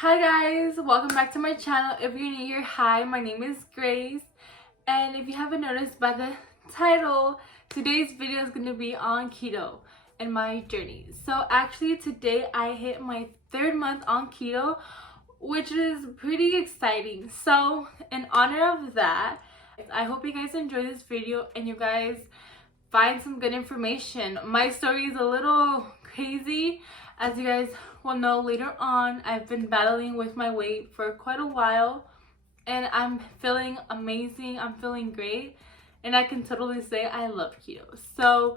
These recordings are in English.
Hi guys, welcome back to my channel. If you're new here, hi, my name is Grace, and if you haven't noticed by the title, today's video is going to be on keto and my journey. So actually today I hit my 3rd month on keto, which is pretty exciting. So in honor of that, I hope you guys enjoy this video and you guys find some good information. My story is a little crazy, as you guys will know later on. I've been battling with my weight for quite a while and I'm feeling amazing. I'm feeling great and I can totally say I love keto. So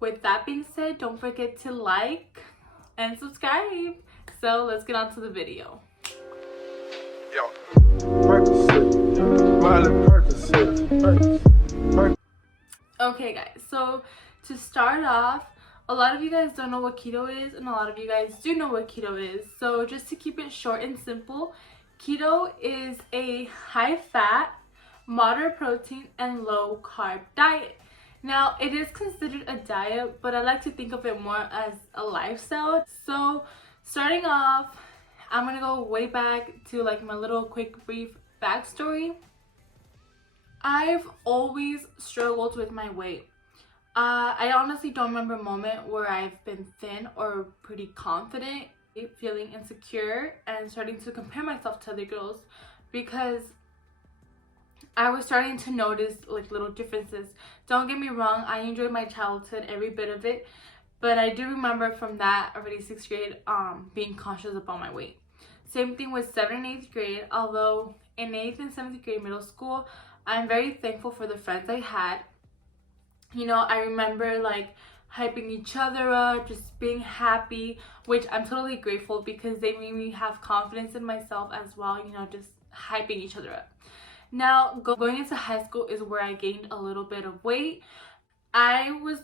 with that being said, don't forget to like and subscribe. So let's get on to the video. Okay guys, so to start off, a lot of you guys don't know what keto is and a lot of you guys do know what keto is. So just to keep it short and simple, keto is a high fat, moderate protein and low carb diet. Now it is considered a diet, but I like to think of it more as a lifestyle. So starting off, I'm gonna go way back to like my little quick brief backstory. I've always struggled with my weight. I honestly don't remember a moment where I've been thin or pretty confident, feeling insecure and starting to compare myself to other girls, because I was starting to notice like little differences. Don't get me wrong, I enjoyed my childhood, every bit of it, but I do remember from that already 6th grade being conscious about my weight. Same thing with 7th and 8th grade, although in 8th and 7th grade middle school, I'm very thankful for the friends I had. You know, I remember like hyping each other up, just being happy, which I'm totally grateful because they made me have confidence in myself as well, you know, just hyping each other up. Now, going into high school is where I gained a little bit of weight. I was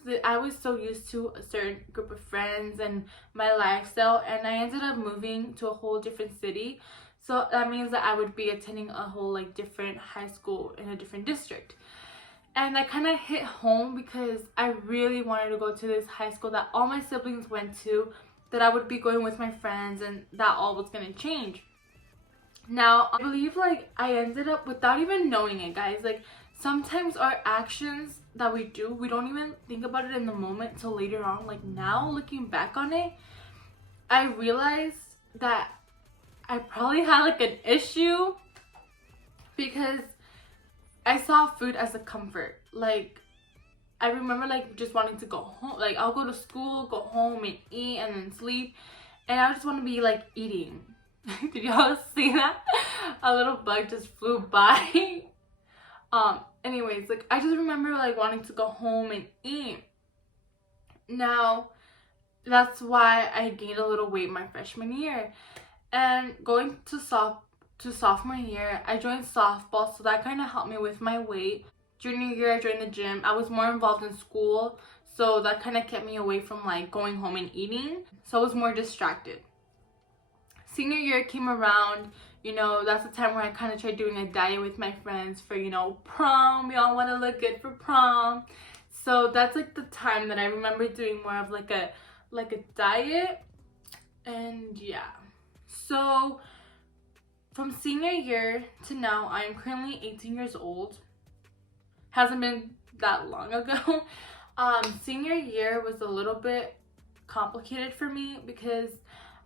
so used to a certain group of friends and my lifestyle, and I ended up moving to a whole different city. So that means that I would be attending a whole like different high school in a different district. And that kind of hit home because I really wanted to go to this high school that all my siblings went to, that I would be going with my friends, and that all was going to change. Now, I believe like I ended up, without even knowing it, guys, like sometimes our actions that we do, we don't even think about it in the moment till later on. Like now, looking back on it, I realized that I probably had like an issue because I saw food as a comfort. Like I remember like just wanting to go home. Like I'll go to school, go home and eat and then sleep. And I just want to be like eating. Did y'all see that? A little bug just flew by. Anyways, like I just remember like wanting to go home and eat. Now that's why I gained a little weight my freshman year. And going to sophomore year, I joined softball, so that kind of helped me with my weight. Junior year, I joined the gym. I was more involved in school, so that kind of kept me away from like going home and eating, so I was more distracted. Senior year came around, you know, that's the time where I kind of tried doing a diet with my friends for, you know, prom. We all want to look good for prom, so that's like the time that I remember doing more of like a diet. And yeah, so from senior year to now, I am currently 18 years old. Hasn't been that long ago. Senior year was a little bit complicated for me because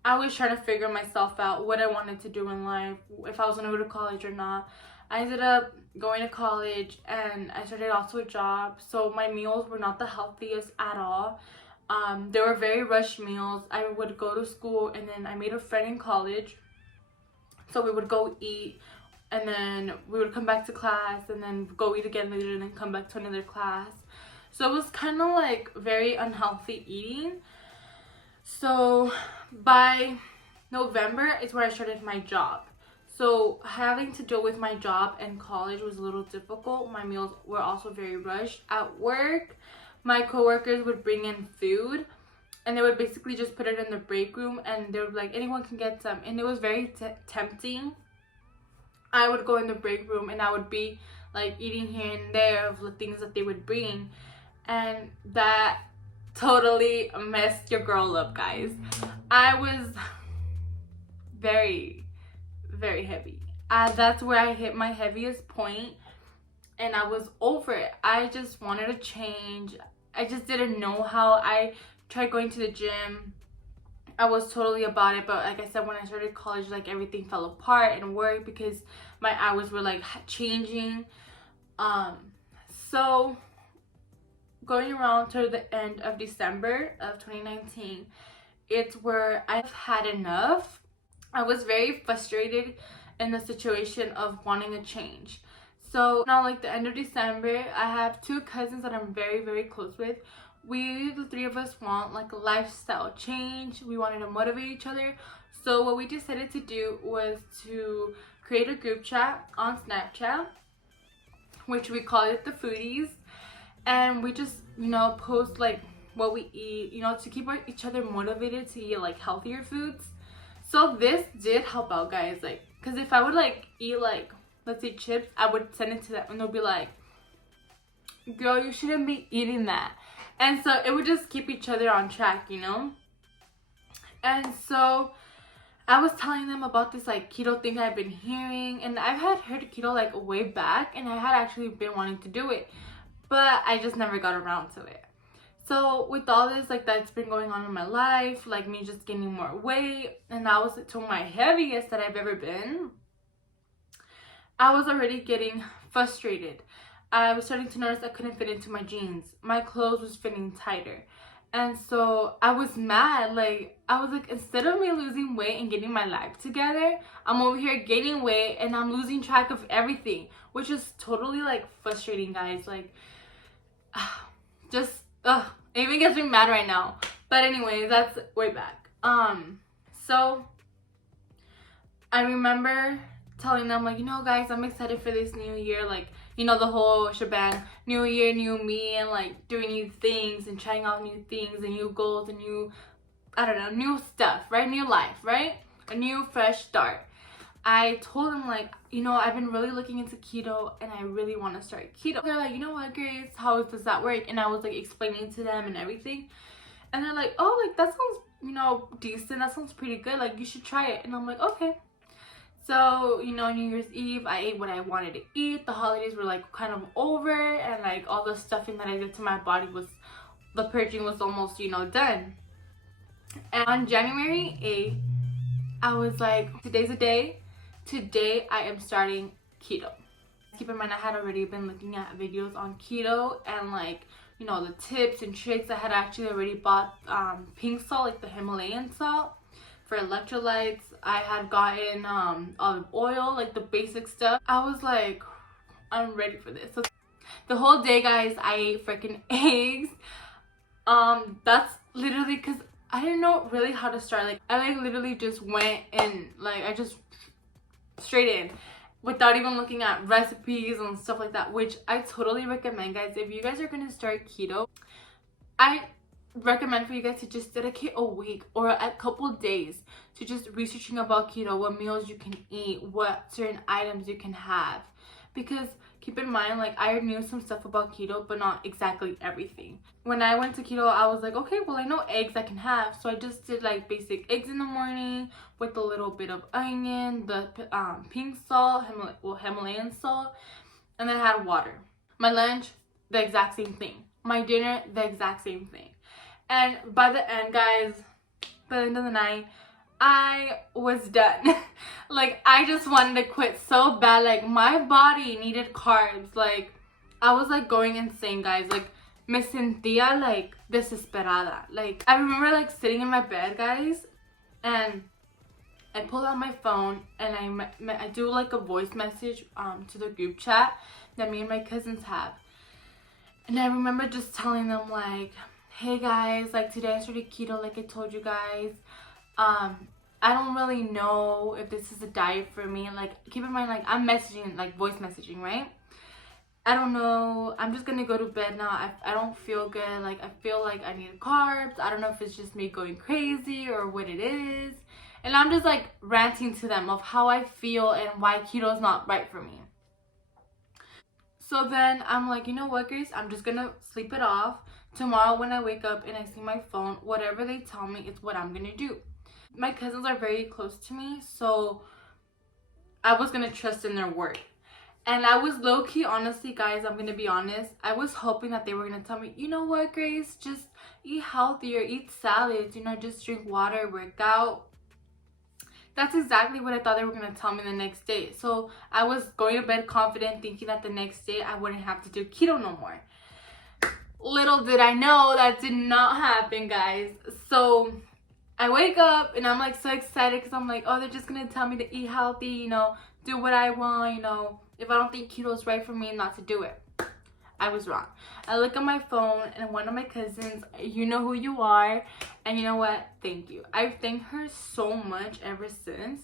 I was trying to figure myself out, what I wanted to do in life, if I was going to go to college or not. I ended up going to college and I started also a job, so my meals were not the healthiest at all. They were very rushed meals. I would go to school and then I made a friend in college. So we would go eat and then we would come back to class and then go eat again later and then come back to another class. So it was kind of like very unhealthy eating. So by November is where I started my job. So having to deal with my job and college was a little difficult. My meals were also very rushed. At work, my coworkers would bring in food and they would basically just put it in the break room and they would be like, anyone can get some. And it was very tempting. I would go in the break room and I would be like eating here and there of the things that they would bring. And that totally messed your girl up, guys. I was very, very heavy. That's where I hit my heaviest point, and I was over it. I just wanted to change. I just didn't know how. I tried going to the gym. I was totally about it, but like I said, when I started college, like everything fell apart and work because my hours were like changing. Um, so going around to the end of December of 2019, it's where I've had enough. I was very frustrated in the situation of wanting a change. So now, like the end of December, I have two cousins that I'm very, very close with. We, the three of us, want like a lifestyle change. We wanted to motivate each other. So what we decided to do was to create a group chat on Snapchat, which we call it the Foodies, and we just, you know, post like what we eat, you know, to keep each other motivated to eat like healthier foods. So this did help out, guys, like, because if I would like eat like, let's say chips, I would send it to them and they'll be like, girl, you shouldn't be eating that. And so it would just keep each other on track, you know. And so I was telling them about this like keto thing I've been hearing, and I've had heard keto like way back, and I had actually been wanting to do it, but I just never got around to it. So with all this like that's been going on in my life, like me just gaining more weight, and that was to my heaviest that I've ever been, I was already getting frustrated. I was starting to notice I couldn't fit into my jeans. My clothes was fitting tighter. And so I was mad. Like, I was like, instead of me losing weight and getting my life together, I'm over here gaining weight and I'm losing track of everything, which is totally like frustrating, guys. Like, just, it even gets me mad right now. But anyway, that's way back. So I remember telling them like, you know, guys, I'm excited for this new year. Like, you know, the whole shebang, new year, new me, and like doing new things and trying out new things and new goals and new, I don't know, new stuff, right? New life, right? A new fresh start. I told them like, you know, I've been really looking into keto and I really want to start keto. They're like, you know what, Grace, how does that work? And I was like explaining to them and everything. And they're like, oh, like that sounds, you know, decent. That sounds pretty good. Like, you should try it. And I'm like, okay. So, you know, New Year's Eve, I ate what I wanted to eat. The holidays were like kind of over, and like all the stuffing that I did to my body was, the purging was almost, you know, done. And on January 8th, I was like, today's the day. Today I am starting keto. Keep in mind, I had already been looking at videos on keto and like, you know, the tips and tricks. I had actually already bought pink salt, like the Himalayan salt, for electrolytes. I had gotten olive oil, like the basic stuff. I was like, I'm ready for this. So the whole day, guys, I ate freaking eggs. That's literally because I didn't know really how to start. Like, I like literally just went in, like I just straight in without even looking at recipes and stuff like that, which I totally recommend, guys. If you guys are gonna start keto, I recommend for you guys to just dedicate a week or a couple days to just researching about keto, what meals you can eat, what certain items you can have. Because keep in mind, like, I knew some stuff about keto, but not exactly everything. When I went to keto, I was like, okay, well, I know eggs I can have. So I just did like basic eggs in the morning with a little bit of onion, the pink salt, Himalayan salt, and then I had water. My lunch, the exact same thing. My dinner, the exact same thing. And by the end, guys, by the end of the night, I was done. Like, I just wanted to quit so bad. Like, my body needed carbs. Like, I was like going insane, guys. Like, me sentía like desesperada. Like, I remember like sitting in my bed, guys, and I pull out my phone and I do like a voice message to the group chat that me and my cousins have. And I remember just telling them like, hey guys, like today I started keto like I told you guys. I don't really know if this is a diet for me. Like, keep in mind, like, I'm messaging, like voice messaging, right? I don't know. I'm just gonna go to bed now. I don't feel good. Like, I feel like I need carbs. I don't know if it's just me going crazy or what it is. And I'm just like ranting to them of how I feel and why keto is not right for me. So then I'm like, you know what, Grace? I'm just gonna sleep it off. Tomorrow when I wake up and I see my phone, whatever they tell me is what I'm gonna do. My cousins are very close to me, so I was gonna trust in their word. And I was low-key, honestly, guys, I'm gonna be honest, I was hoping that they were gonna tell me, you know what, Grace, just eat healthier, eat salads, you know, just drink water, work out. That's exactly what I thought they were gonna tell me the next day. So I was going to bed confident, thinking that the next day I wouldn't have to do keto no more. Little did I know that did not happen, guys. So I wake up and I'm like so excited because I'm like, oh, they're just gonna tell me to eat healthy, you know, do what I want, you know, if I don't think keto is right for me, not to do it. I was wrong. I look at my phone and one of my cousins, you know who you are, and you know what? Thank you. I've thanked her so much ever since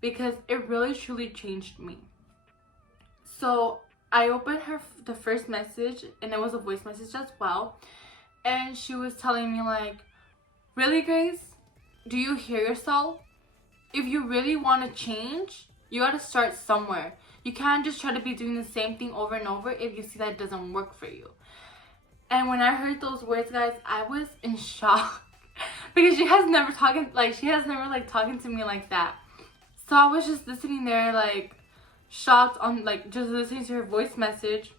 because it really truly changed me. So I opened the first message and it was a voice message as well, and she was telling me like, really, Grace? Do you hear yourself? If you really want to change, you got to start somewhere. You can't just try to be doing the same thing over and over if you see that it doesn't work for you. And when I heard those words, guys, I was in shock because she has never talking to me like that. So I was just listening there like shocked on like just listening to her voice message.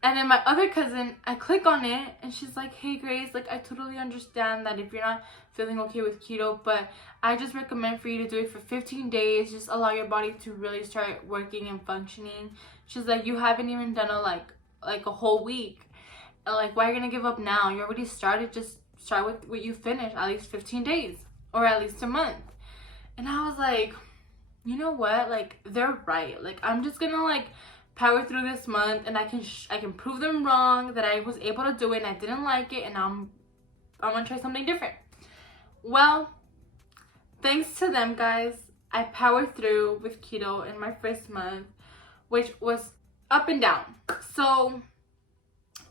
And then my other cousin, I click on it and she's like, hey Grace, like I totally understand that if you're not feeling okay with keto, but I just recommend for you to do it for 15 days. Just allow your body to really start working and functioning. She's like, you haven't even done a whole week. And like, why are you gonna give up now? You already started, just start with what you finished, at least 15 days or at least a month. And I was like, you know what? Like, they're right. Like, I'm just gonna like power through this month and I can prove them wrong that I was able to do it and I didn't like it, and I'm gonna try something different. Well, thanks to them, guys, I powered through with keto in my first month, which was up and down. So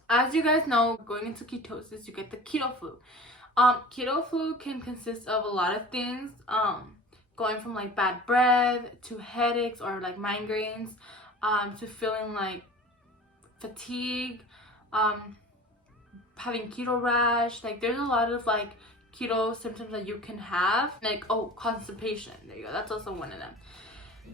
as you guys know, going into ketosis, you get the keto flu. Keto flu can consist of a lot of things, going from like bad breath to headaches or like migraines, to feeling like fatigue, having keto rash. Like there's a lot of like keto symptoms that you can have, like, oh, constipation, there you go, that's also one of them.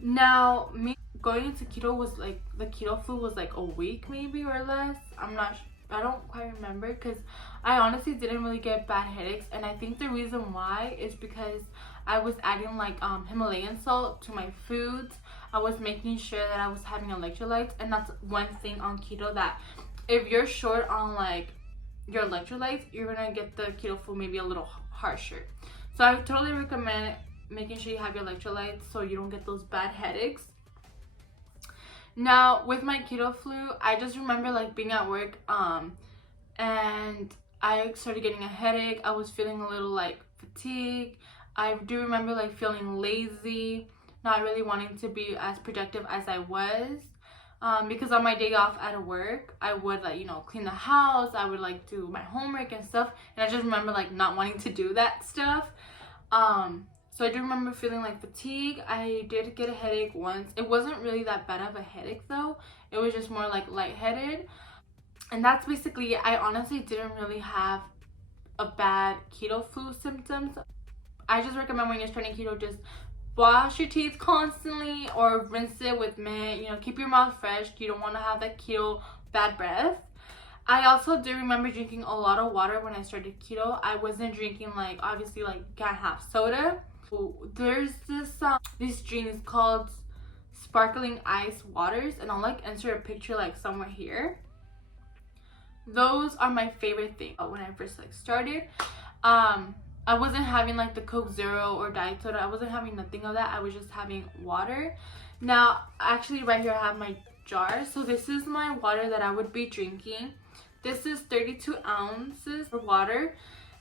Now me going into keto was like, the keto flu was like a week maybe or less. I don't quite remember because I honestly didn't really get bad headaches, and I think the reason why is because I was adding like Himalayan salt to my foods. I was making sure that I was having electrolytes, and that's one thing on keto, that if you're short on like your electrolytes, you're gonna get the keto flu maybe a little harsher. So I totally recommend making sure you have your electrolytes so you don't get those bad headaches. Now with my keto flu, I just remember like being at work and I started getting a headache. I was feeling a little like fatigue. I do remember like feeling lazy, not really wanting to be as productive as I was, because on my day off at work I would like, you know, clean the house, I would like do my homework and stuff, and I just remember like not wanting to do that stuff. So I do remember feeling like fatigue. I did get a headache once. It wasn't really that bad of a headache though, it was just more like lightheaded, and that's basically it. I honestly didn't really have a bad keto flu symptoms. I just recommend when you're starting keto, just wash your teeth constantly or rinse it with mint. You know, keep your mouth fresh. You don't want to have that keto bad breath. I also do remember drinking a lot of water when I started keto. I wasn't drinking like, obviously, like can't have soda. There's these drinks called sparkling ice waters, and I'll like insert a picture like somewhere here. Those are my favorite thing. When I first like started, I wasn't having like the Coke Zero or Diet Soda. I wasn't having nothing of that. I was just having water. Now, actually right here I have my jar. So this is my water that I would be drinking. This is 32 ounces of water.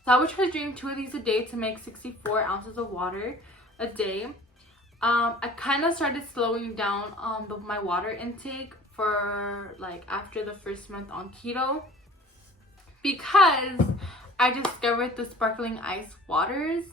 So I would try to drink 2 of these a day to make 64 ounces of water a day. I kind of started slowing down my water intake for like after the first month on keto, because I discovered the sparkling ice waters,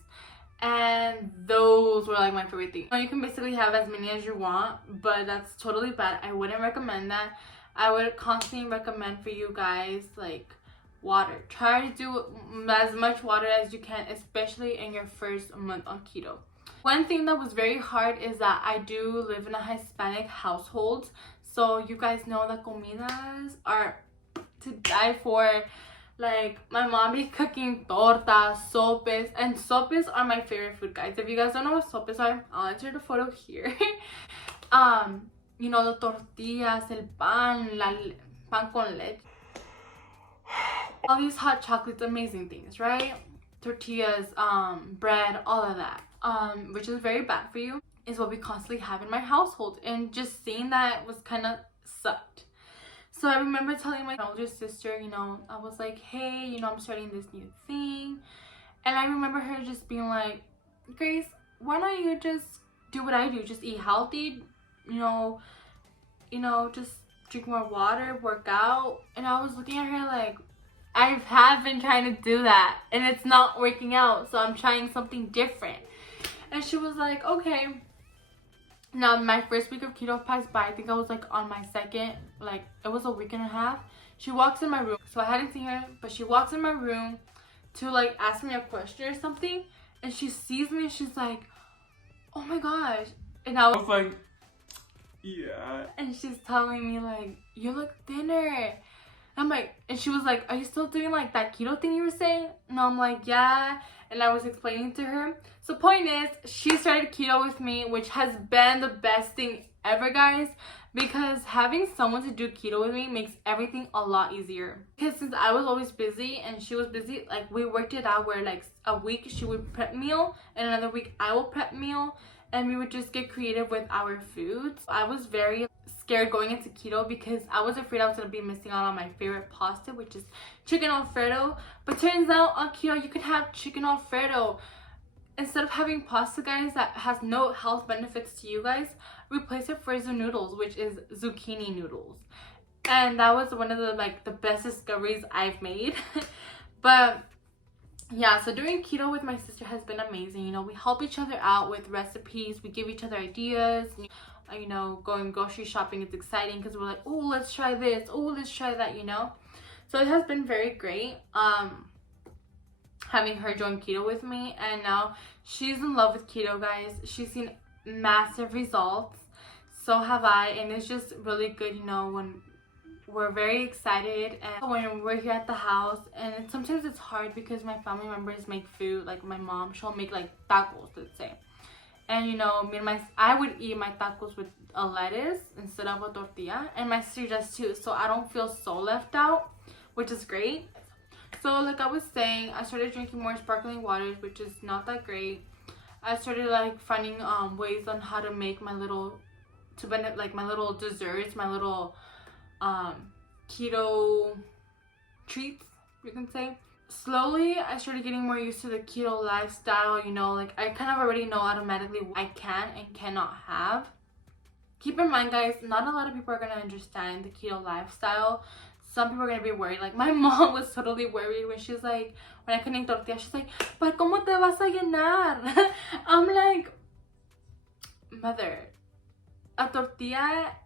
and those were like my favorite thing. You can basically have as many as you want, but that's totally bad. I wouldn't recommend that. I would constantly recommend for you guys like water. Try to do as much water as you can, especially in your first month on keto. One thing that was very hard is that I do live in a Hispanic household, so you guys know that comidas are to die for. Like, my mom be cooking tortas, sopes, and sopes are my favorite food, guys. If you guys don't know what sopes are, I'll enter the photo here. You know, the tortillas, el pan, pan con leche, all these hot chocolates, amazing things, right? Tortillas, bread, all of that, which is very bad for you, is what we constantly have in my household, and just seeing that was kind of sucked. So I remember telling my older sister, you know, I was like, hey, you know, I'm starting this new thing, and I remember her just being like, Grace, why don't you just do what I do, just eat healthy, you know, just drink more water, work out. And I was looking at her like, I have been trying to do that and it's not working out, so I'm trying something different. And she was like, okay. Now my first week of keto passed by. I think I was like on my second, like it was a week and a half. She walks in my room, so I hadn't seen her, but she walks in my room to like ask me a question or something, and she sees me and she's like, oh my gosh. And I was like, yeah. And she's telling me like, you look thinner. I'm like, and she was like, are you still doing like that keto thing you were saying? And I'm like, yeah. And I was explaining to her. So point is, she started keto with me, which has been the best thing ever, guys, because having someone to do keto with me makes everything a lot easier. Because since I was always busy and she was busy, like we worked it out where like a week she would prep meal and another week I will prep meal, and we would just get creative with our foods. I was very scared going into keto because I was afraid I was going to be missing out on my favorite pasta, which is chicken alfredo. But turns out on keto you can have chicken alfredo. Instead of having pasta, guys, that has no health benefits to you guys, replace it for noodles, which is zucchini noodles. And that was one of the like the best discoveries I've made. But yeah, so doing keto with my sister has been amazing. You know, we help each other out with recipes, we give each other ideas. You know, going grocery shopping is exciting because we're like, oh, let's try this, oh, let's try that, you know. So it has been very great having her join keto with me, and now she's in love with keto, guys. She's seen massive results, so have I, and it's just really good, you know, when we're very excited and when we're here at the house. And sometimes it's hard because my family members make food, like my mom, she'll make like tacos, let's say. And you know, I would eat my tacos with a lettuce instead of a tortilla, and my sister does too, so I don't feel so left out, which is great. So like I was saying, I started drinking more sparkling waters, which is not that great. I started like finding ways on how to make my little desserts, my little keto treats, you can say. Slowly I started getting more used to the keto lifestyle, you know, like I kind of already know automatically what I can and cannot have. Keep in mind, guys, not a lot of people are going to understand the keto lifestyle. Some people are going to be worried. Like my mom was totally worried when she's like, when I couldn't eat tortilla, she's like, "But cómo te vas a llenar?" I'm like, mother, a tortilla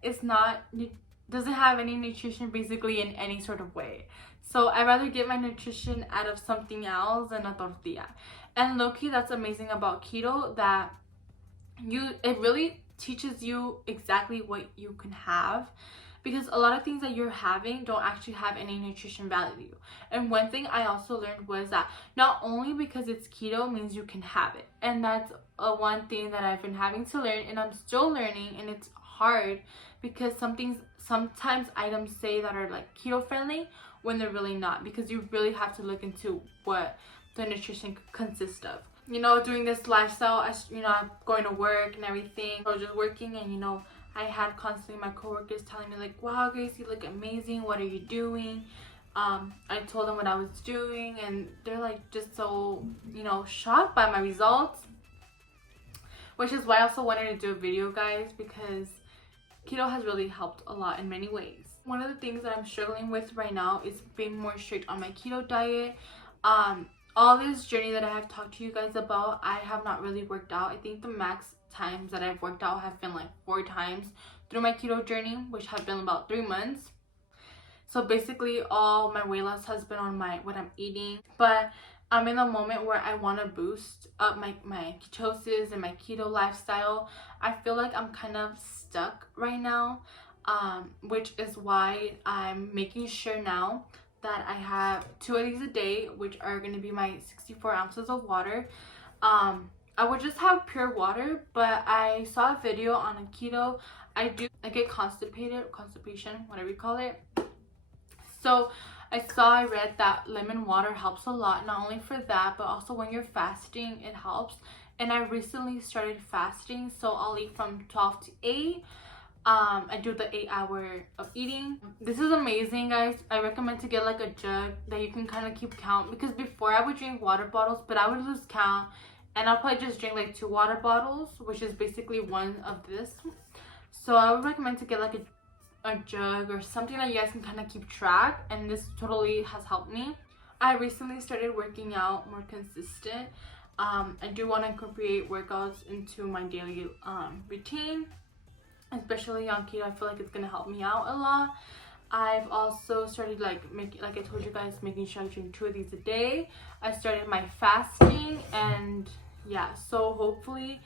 doesn't have any nutrition basically in any sort of way. So I'd rather get my nutrition out of something else than a tortilla. And low-key, that's amazing about keto, that it really teaches you exactly what you can have, because a lot of things that you're having don't actually have any nutrition value. And one thing I also learned was that not only because it's keto means you can have it. And that's one thing that I've been having to learn, and I'm still learning, and it's hard because sometimes items say that are like keto friendly when they're really not, because you really have to look into what the nutrition consists of. You know, doing this lifestyle, I'm going to work and everything. I was just working, and you know, I had constantly my coworkers telling me like, wow, Grace, you look amazing, what are you doing? I told them what I was doing, and they're like just so, you know, shocked by my results, which is why I also wanted to do a video, guys, because keto has really helped a lot in many ways. One of the things that I'm struggling with right now is being more strict on my keto diet. All this journey that I have talked to you guys about, I have not really worked out. I think the max times that I've worked out have been like 4 times through my keto journey, which have been about 3 months. So basically all my weight loss has been on what I'm eating, but I'm in a moment where I want to boost up my ketosis and my keto lifestyle. I feel like I'm kind of stuck right now, which is why I'm making sure now that I have 2 of these a day, which are going to be my 64 ounces of water. I would just have pure water, but I saw a video on a keto. I get constipation, whatever you call it. So I read that lemon water helps a lot, not only for that, but also when you're fasting, it helps. And I recently started fasting, so I'll eat from 12 to 8. I do the 8-hour of eating. This is amazing, guys. I recommend to get like a jug that you can kind of keep count, because before I would drink water bottles, but I would lose count, and I'll probably just drink like 2 water bottles, which is basically one of this. So I would recommend to get like a jug or something that you guys can kind of keep track, and this totally has helped me. I recently started working out more consistent. I do want to incorporate workouts into my daily routine, especially on keto. I feel like it's gonna help me out a lot. I've also started like I told you guys, making sure I drink 2 of these a day. I started my fasting, and yeah, so hopefully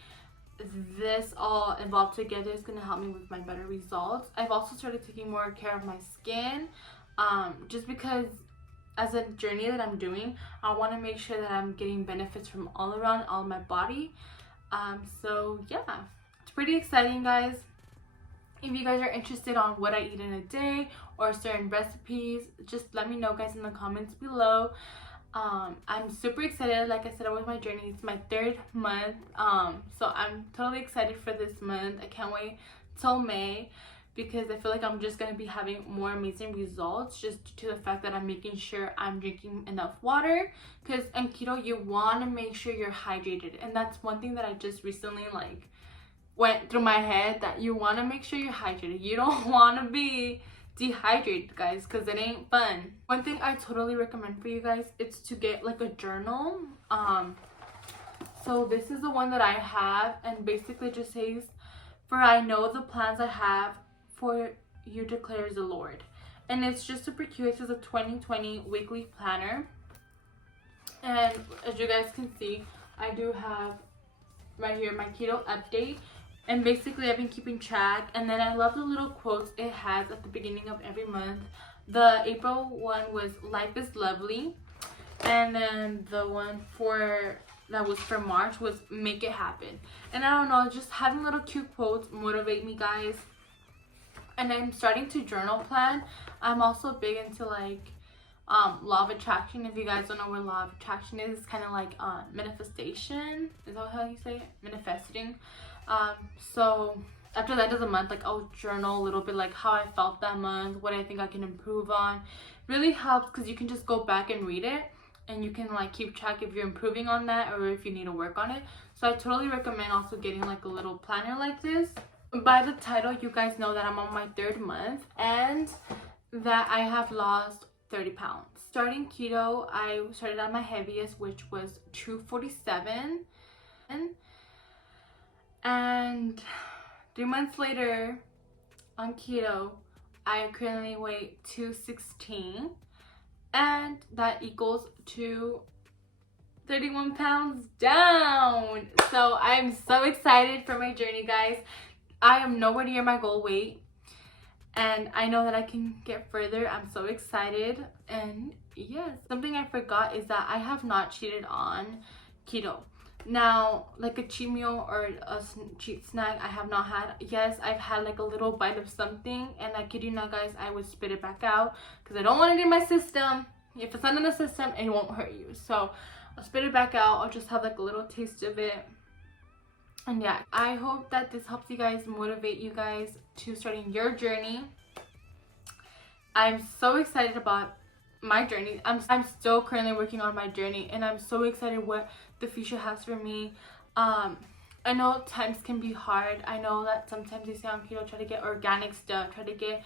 this all involved together is going to help me with my better results. I've also started taking more care of my skin, just because as a journey that I'm doing, I want to make sure that I'm getting benefits from all around all my body. So yeah, it's pretty exciting, guys. If you guys are interested on what I eat in a day or certain recipes, just let me know, guys, in the comments below. I'm super excited. Like I said, with my journey, it's my 3rd month, so I'm totally excited for this month. I can't wait till May, because I feel like I'm just going to be having more amazing results, just due to the fact that I'm making sure I'm drinking enough water, because in keto you want to make sure you're hydrated, and that's one thing that I just recently like went through my head, that you want to make sure you're hydrated. You don't want to be dehydrated, guys, because it ain't fun. One thing I totally recommend for you guys is to get like a journal. So this is the one that I have, and basically just says, "For I know the plans I have for you, declares the Lord." And it's just super cute. This is a 2020 weekly planner, and as you guys can see, I do have right here my keto update. And basically I've been keeping track, and then I love the little quotes it has at the beginning of every month. The April one was "Life is lovely," and then the one that was for March was "Make it happen." And I don't know, just having little cute quotes motivate me, guys. And I'm starting to journal plan. I'm also big into like law of attraction. If you guys don't know what law of attraction is, it's kind of like manifestation. Is that how you say it? Manifesting. So after the end of the month, like, I'll journal a little bit, like how I felt that month, what I think I can improve on. Really helps, because you can just go back and read it, and you can like keep track if you're improving on that or if you need to work on it. So I totally recommend also getting like a little planner like this. By the title, you guys know that I'm on my 3rd month and that I have lost 30 pounds. Starting keto, I started at my heaviest, which was 247. And 3 months later on keto, I currently weigh 216, and that equals to 31 pounds down. So I'm so excited for my journey, guys. I am nowhere near my goal weight, and I know that I can get further. I'm so excited. And yes, something I forgot is that I have not cheated on keto. Now, like a cheat meal or a cheat snack, I have not had. Yes, I've had like a little bite of something, and I kid you not, guys, I would spit it back out because I don't want it in my system. If it's not in the system, it won't hurt you. So I'll spit it back out. I'll just have like a little taste of it. And yeah, I hope that this helps you guys, motivate you guys to starting your journey. I'm so excited about my journey. I'm still currently working on my journey, and I'm so excited what the future has for me. I know times can be hard. I know that sometimes you say on keto, try to get organic stuff, try to get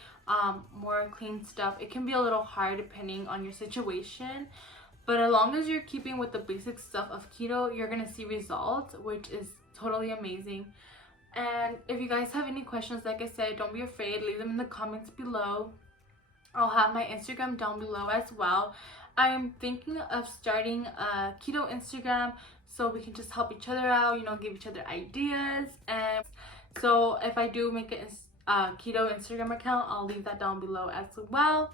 more clean stuff. It can be a little hard depending on your situation, but as long as you're keeping with the basic stuff of keto, you're gonna see results, which is totally amazing. And if you guys have any questions, like I said, don't be afraid, leave them in the comments below. I'll have my Instagram down below as well. I'm thinking of starting a keto Instagram so we can just help each other out, you know, give each other ideas. And so if I do make a keto Instagram account, I'll leave that down below as well.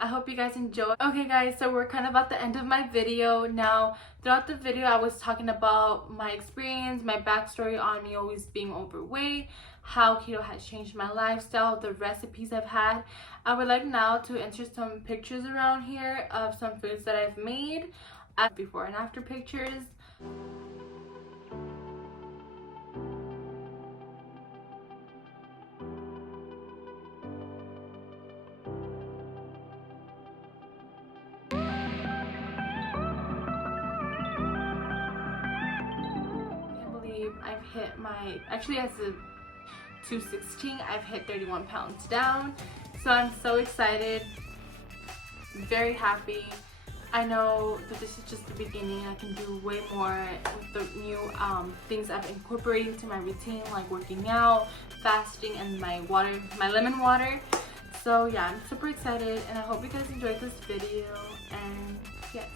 I hope you guys enjoy. Okay guys, so we're kind of at the end of my video now. Throughout the video I was talking about my experience, my backstory on me always being overweight, how keto has changed my lifestyle, the recipes I've had. I would like now to insert some pictures around here of some foods that I've made, before and after pictures. I've hit my, actually as a 216, I've hit 31 pounds down. So I'm so excited, very happy. I know that this is just the beginning. I can do way more with the new things I've incorporated into my routine, like working out, fasting, and my water, my lemon water. So yeah, I'm super excited and I hope you guys enjoyed this video, and yes.